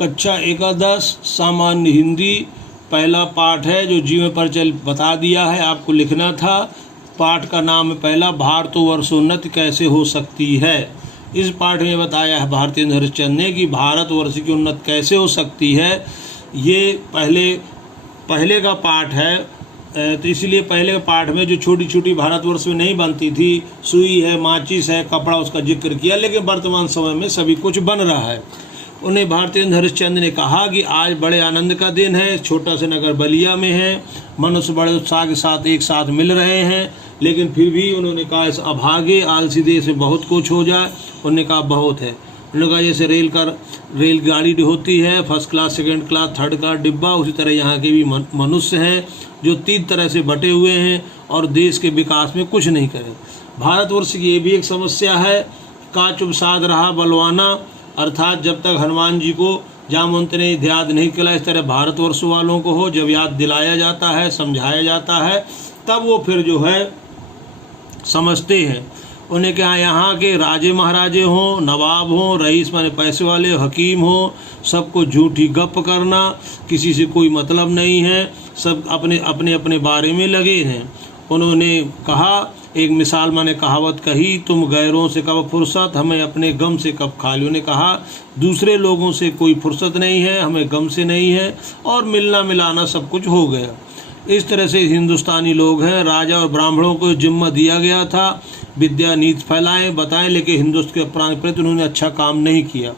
कक्षा एकादश सामान्य हिंदी पहला पाठ है जो जीवन परिचय बता दिया है, आपको लिखना था। पाठ का नाम है पहला, भारतवर्षोन्नति कैसे हो सकती है। इस पाठ में बताया है भारतेंदु हरिश्चंद्र ने कि भारतवर्ष की उन्नति कैसे हो सकती है। ये पहले का पाठ है, तो इसलिए पहले के पाठ में जो छोटी छोटी भारतवर्ष में नहीं बनती थी, सुई है, माचिस है, कपड़ा, उसका जिक्र किया, लेकिन वर्तमान समय में सभी कुछ बन रहा है। उन्हें भारतेंदु हरिश्चंद्र ने कहा कि आज बड़े आनंद का दिन है, छोटा सा नगर बलिया में है, मनुष्य बड़े उत्साह के साथ एक साथ मिल रहे हैं, लेकिन फिर भी उन्होंने कहा इस अभागे आलसी देश में बहुत कुछ हो जाए। उन्होंने कहा बहुत है। उन्होंने कहा जैसे रेलगाड़ी होती है, first class, second class, third class डिब्बा, उसी तरह यहाँ के भी मनुष्य हैं जो 3 तरह से बटे हुए हैं और देश के विकास में कुछ नहीं करें। भारतवर्ष की ये भी एक समस्या है, का चुप साध रहा बलवाना, अर्थात जब तक हनुमान जी को जामवंत ने याद नहीं किया, इस तरह भारतवर्ष वालों को हो, जब याद दिलाया जाता है, समझाया जाता है, तब वो फिर जो है समझते हैं। उन्हें क्या यहाँ के राजे महाराजे हों, नवाब हों, रईस माने पैसे वाले, हकीम हों, सबको झूठी गप करना, किसी से कोई मतलब नहीं है, सब अपने अपने अपने बारे में लगे हैं। उन्होंने कहा, एक मिसाल माने कहावत कही, तुम गैरों से कब फुर्सत, हमें अपने गम से कब खाली। उन्हें कहा दूसरे लोगों से कोई फुर्सत नहीं है, हमें गम से नहीं है, और मिलना मिलाना सब कुछ हो गया। इस तरह से हिंदुस्तानी लोग हैं। राजा और ब्राह्मणों को जिम्मा दिया गया था विद्या नीति फैलाएं बताएं, लेकिन हिंदुस्तान के प्राण प्रति उन्होंने अच्छा काम नहीं किया।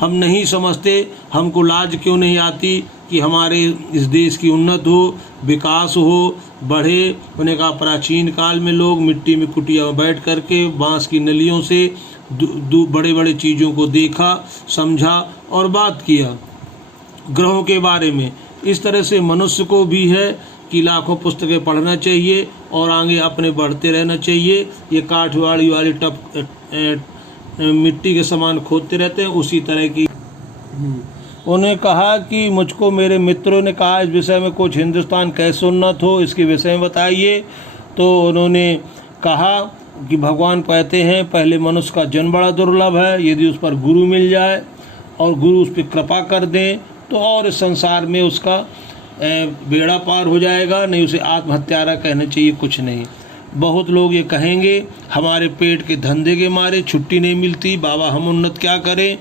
हम नहीं समझते, हमको लाज क्यों नहीं आती कि हमारे इस देश की उन्नति हो, विकास हो, बढ़े। उन्हें कहा प्राचीन काल में लोग मिट्टी में कुटिया में बैठ करके बांस की नलियों से बड़े बड़े चीज़ों को देखा, समझा और बात किया ग्रहों के बारे में। इस तरह से मनुष्य को भी है कि लाखों पुस्तकें पढ़ना चाहिए और आगे अपने बढ़ते रहना चाहिए। ये काठवाड़ी वाली मिट्टी के समान खोदते रहते हैं, उसी तरह की। उन्हें कहा कि मुझको मेरे मित्रों ने कहा इस विषय में कुछ हिंदुस्तान कैसे उन्नत हो, इसके विषय में बताइए। तो उन्होंने कहा कि भगवान कहते हैं पहले मनुष्य का जन्म बड़ा दुर्लभ है, यदि उस पर गुरु मिल जाए और गुरु उस पर कृपा कर दें तो और इस संसार में उसका बेड़ा पार हो जाएगा, नहीं उसे आत्महत्यारा कहना चाहिए, कुछ नहीं। बहुत लोग ये कहेंगे हमारे पेट के धंधे के मारे छुट्टी नहीं मिलती, बाबा हम उन्नत क्या करें।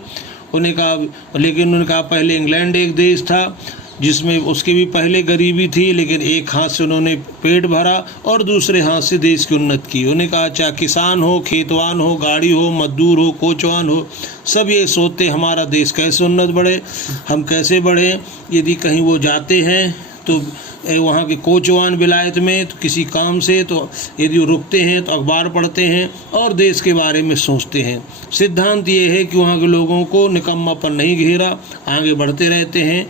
उन्हें कहा, लेकिन उन्होंने कहा पहले इंग्लैंड एक देश था जिसमें उसकी भी पहले गरीबी थी, लेकिन एक हाथ से उन्होंने पेट भरा और दूसरे हाथ से देश की उन्नति की। उन्हें कहा चाहे किसान हो, खेतवान हो, गाड़ी हो, मजदूर हो, कोचवान हो, सब ये सोचते हमारा देश कैसे उन्नत बढ़े, हम कैसे बढ़ें। यदि कहीं वो जाते हैं तो वहाँ के कोचवान विलायत में तो किसी काम से, तो यदि वो रुकते हैं तो अखबार पढ़ते हैं और देश के बारे में सोचते हैं। सिद्धांत ये है कि वहाँ के लोगों को निकम्मापन नहीं घेरा, आगे बढ़ते रहते हैं,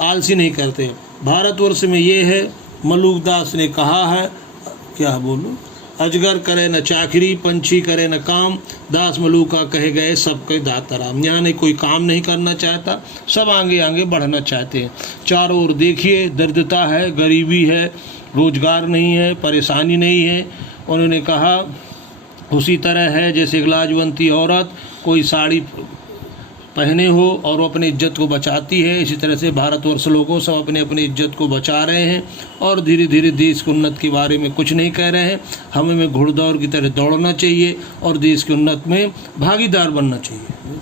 आलसी नहीं करते। भारतवर्ष में ये है, मलुकदास ने कहा है, क्या बोलूं, अजगर करे न चाकरी, पंछी करे न काम, दास मलुका कहे गए सबके दाता राम। यहाँ नहीं कोई काम नहीं करना चाहता, सब आगे आगे बढ़ना चाहते हैं। चारों ओर देखिए, दरिद्रता है, गरीबी है, रोजगार नहीं है, परेशानी नहीं है। उन्होंने कहा उसी तरह है जैसे एक लाजवंती औरत कोई साड़ी पहने हो और वो अपनी इज्जत को बचाती है, इसी तरह से भारतवर्ष लोगों सब अपने अपनी इज्जत को बचा रहे हैं और धीरे धीरे देश की उन्नति के बारे में कुछ नहीं कह रहे हैं। हमें घुड़दौड़ की तरह दौड़ना चाहिए और देश की उन्नति में भागीदार बनना चाहिए।